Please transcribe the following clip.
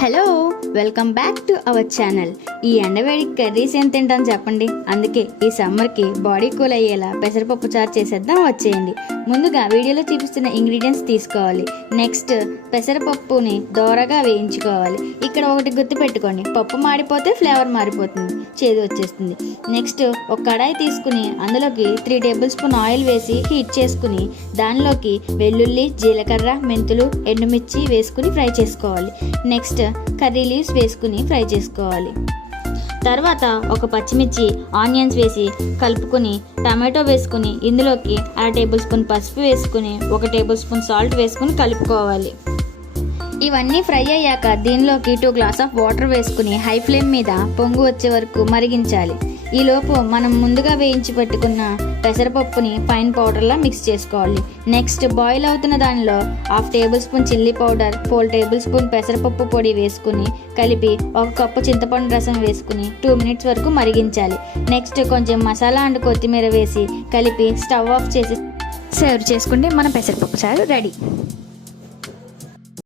Hello, welcome back to our channel. ఈ ఎండవేడి curries ఏం తింటాం చెప్పండి. అందుకే ఈ సమ్మర్కి బాడీ కూల్ అయ్యేలా పెసరపప్పు చారు చేసేద్దాం, వచ్చేయండి. ముందుగా వీడియోలో చూపిస్తున్న ఇంగ్రీడియంట్స్ తీసుకోవాలి. నెక్స్ట్ పెసరపప్పుని దోరగా వేయించుకోవాలి. ఇక్కడ ఒకటి గుర్తు పెట్టుకోండి, పప్పు మాడిపోతే ఫ్లేవర్ మారిపోతుంది, చేదు వచ్చేస్తుంది. నెక్స్ట్ ఒక కడాయి తీసుకుని అందులోకి 3 టేబుల్ స్పూన్ ఆయిల్ వేసి హీట్ చేసుకుని దానిలోకి వెల్లుల్లి, జీలకర్ర, మెంతులు, ఎండుమిర్చి వేసుకుని ఫ్రై చేసుకోవాలి. నెక్స్ట్ కర్రీ లీవ్స్ వేసుకుని ఫ్రై చేసుకోవాలి. తర్వాత ఒక పచ్చిమిర్చి, ఆనియన్స్ వేసి కలుపుకొని టమాటో వేసుకుని ఇందులోకి 1/2 టేబుల్ స్పూన్ పసుపు వేసుకుని 1 టేబుల్ స్పూన్ సాల్ట్ వేసుకుని కలుపుకోవాలి. ఇవన్నీ ఫ్రై అయ్యాక దీనిలోకి 2 గ్లాస్ ఆఫ్ వాటర్ వేసుకుని హై ఫ్లేమ్ మీద పొంగు వచ్చే వరకు మరిగించాలి. ఈలోపు మనం ముందుగా వేయించి పెట్టుకున్న పెసరపప్పుని ఫైన్ పౌడర్లా మిక్స్ చేసుకోవాలి. నెక్స్ట్ బాయిల్ అవుతున్న దానిలో 1/2 table spoon chilli powder, 4 table spoon పెసరపప్పు పొడి వేసుకుని కలిపి 1 కప్పు చింతపండు రసం వేసుకుని 2 మినిట్స్ వరకు మరిగించాలి. నెక్స్ట్ కొంచెం మసాలా అండ్ కొత్తిమీర వేసి కలిపి స్టవ్ ఆఫ్ చేసి సర్వ్ చేసుకుంటే మన పెసరపప్పు చారు రెడీ.